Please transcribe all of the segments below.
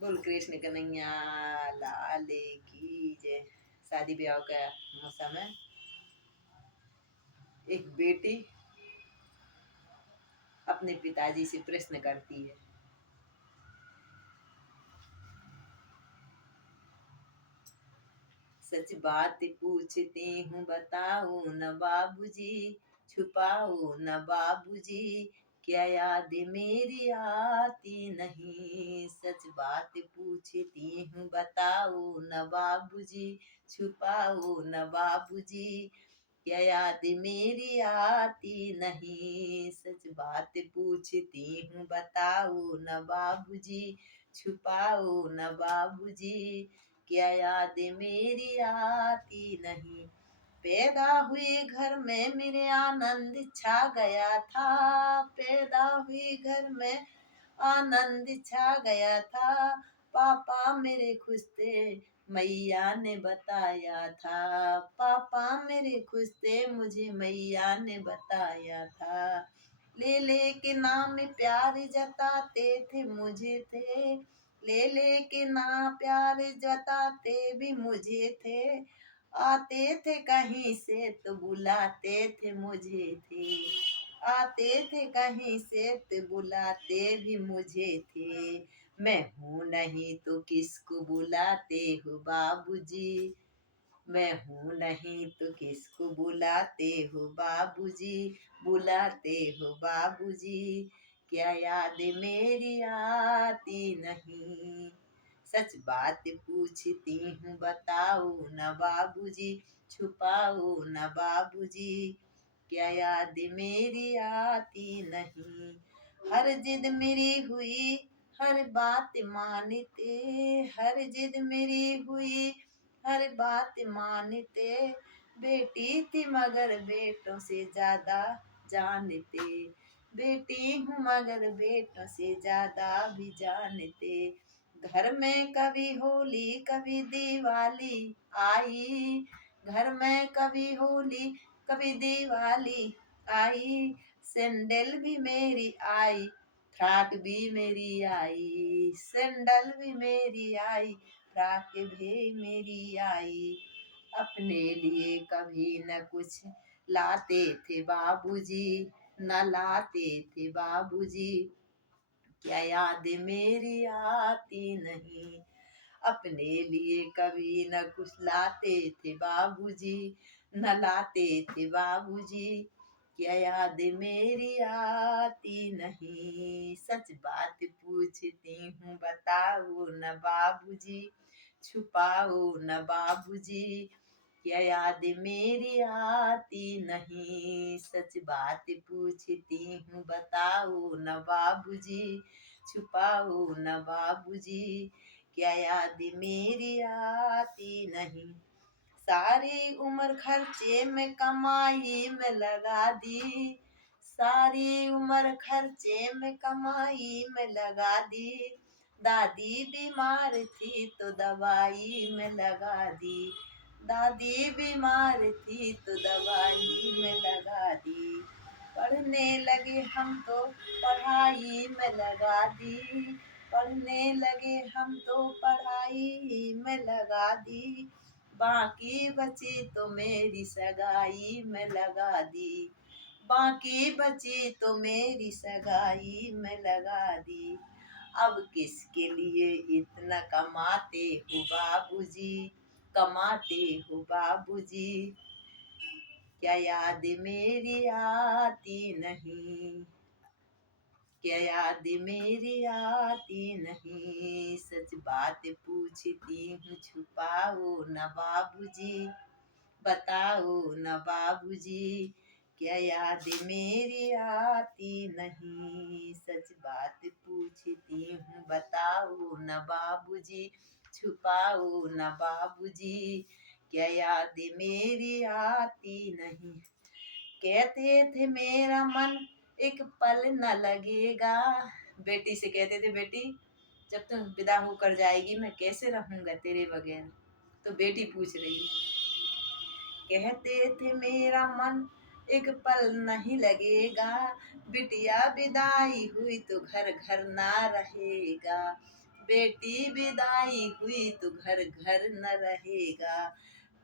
बोल कृष्ण कन्हैया लाल की जय। शादी ब्याह का मौसम है। एक बेटी अपने पिताजी से प्रश्न करती है, सच बात पूछती हूँ बताओ न बाबूजी, छुपाओ न बाबूजी, क्या याद मेरी आती नहीं। सच बात पूछती हूँ बताओ न बाबूजी, छुपाओ न बाबूजी, क्या याद मेरी आती नहीं। सच बात पूछती हूँ बताओ न बाबूजी, छुपाओ न बाबूजी, क्या याद मेरी आती नहीं। पैदा हुई घर में मेरे आनंद छा गया था, पैदा हुई घर में आनंद छा गया था। पापा मेरे खुश थे मैया ने बताया था, पापा मेरे खुश थे मुझे मैया ने बताया था। ले ले के नाम प्यार जताते थे मुझे थे, ले ले के नाम प्यार जताते भी मुझे थे। आते थे कहीं से तो बुलाते थे मुझे थे, आते थे कहीं से तो बुलाते भी मुझे थे। मैं हूँ नहीं तो किसको बुलाते हो बाबूजी, मैं हूँ नहीं तो किसको बुलाते हो बाबूजी, बुलाते हो बाबूजी, क्या याद मेरी आती नहीं। सच बात पूछती हूँ बताओ न बाबूजी, छुपाओ न बाबूजी, क्या याद मेरी आती नहीं। हर जिद मेरी हुई हर बात मानते, हर जिद मेरी हुई हर बात मानते। बेटी थी मगर बेटों से ज्यादा जानते, बेटी हूँ मगर बेटों से ज्यादा भी जानते। घर में कभी होली कभी दिवाली आई, घर में कभी होली कभी दिवाली आई। सैंडल भी मेरी आई, फ्रॉक भी मेरी आई, सैंडल भी मेरी आई, फ्रॉक भी मेरी आई। अपने लिए कभी न कुछ लाते थे बाबूजी, न लाते थे बाबूजी, क्या याद मेरी आती नहीं। अपने लिए कभी न कुछ लाते थे बाबूजी, न लाते थे बाबूजी, क्या याद मेरी आती नहीं। सच बात पूछती हूँ बताओ न बाबूजी, छुपाओ न बाबूजी, क्या याद मेरी आती नहीं। सच बात पूछती हूँ बताओ न बाबूजी, छुपाओ न बाबूजी, क्या याद मेरी आती नहीं। सारी उम्र खर्चे में कमाई में लगा दी, सारी उम्र खर्चे में कमाई में लगा दी। दादी बीमार थी तो दवाई में लगा दी, दादी बीमार थी तो दवाई में लगा दी। पढ़ने लगे हम तो पढ़ाई में लगा दी, पढ़ने लगे हम तो पढ़ाई में लगा दी। बाकी बची तो मेरी सगाई में लगा दी, बाकी बची तो मेरी सगाई में लगा दी। अब किसके लिए इतना कमाते हो बाबूजी, कमाते हो बाबूजी, क्या याद मेरी आती नहीं, क्या याद मेरी आती नहीं। सच बात पूछती हूँ छुपाओ न बाबूजी, बताओ न बाबूजी, क्या याद मेरी आती नहीं। सच बात पूछती हूँ बताओ न बाबूजी, छुपाओ न बाबूजी, क्या याद मेरी आती नहीं। कहते थे मेरा मन एक पल न लगेगा, बेटी से कहते थे बेटी जब तुम विदा होकर जाएगी मैं कैसे रहूंगा तेरे बगैर। तो बेटी पूछ रही है, कहते थे मेरा मन एक पल नहीं लगेगा, बिटिया विदाई हुई तो घर घर ना रहेगा। बेटी विदाई हुई तो घर घर न रहेगा।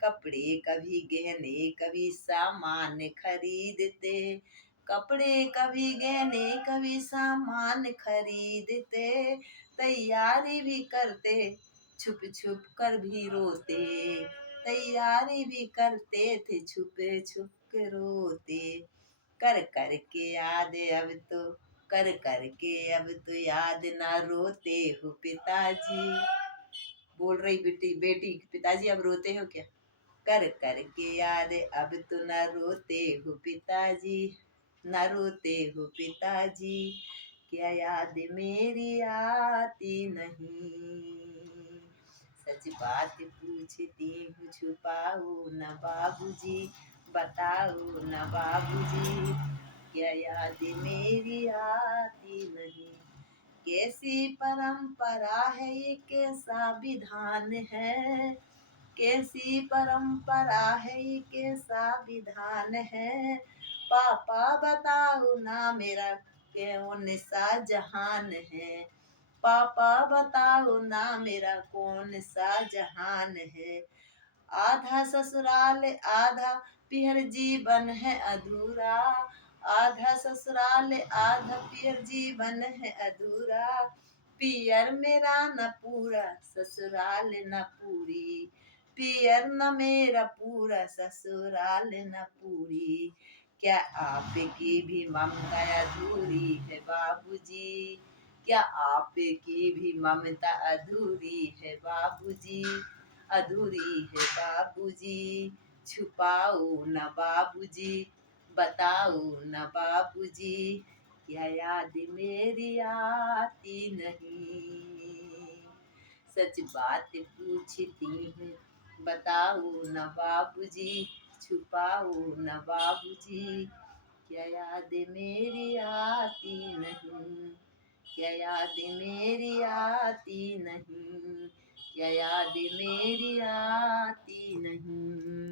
कपड़े कभी गहने कभी सामान खरीदते, कपड़े कभी गहने कभी सामान खरीदते, तैयारी भी करते छुप छुप कर भी रोते, तैयारी भी करते थे छुप छुप के रोते। कर कर के याद अब तो, कर कर के अब तो याद ना रोते हो पिताजी। बोल रही बेटी बेटी, पिताजी अब रोते हो क्या? कर कर के याद अब तो न रोते हो पिताजी, न रोते हो पिताजी, क्या याद मेरी आती नहीं। सच बात पूछती हूँ छुपाओ न बाबूजी, बताओ न बाबूजी, क्या याद मेरी आती नहीं। कैसी परंपरा है ये, कैसा विधान है, कैसी परंपरा है ये, कैसा विधान है। पापा बताओ ना मेरा कौन सा जहान है, पापा बताओ ना मेरा कौन सा जहान है। आधा ससुराल आधा पियर जीवन है अधूरा, आधा ससुराल आधा पियर जीवन है अधूरा। पियर मेरा न पूरा ससुराल न पूरी, पियर न मेरा पूरा ससुराल न पूरी। क्या आपकी भी ममता अधूरी है बाबूजी, क्या आपकी भी ममता अधूरी है बाबूजी, अधूरी है बाबूजी, छुपाओ न बाबूजी, बताओ न बाबूजी, क्या याद मेरी आती नहीं। सच बात पूछती हूँ बताओ न बाबूजी, छुपाओ न बाबूजी, क्या याद मेरी आती नहीं, क्या याद मेरी आती नहीं, क्या याद मेरी आती नहीं।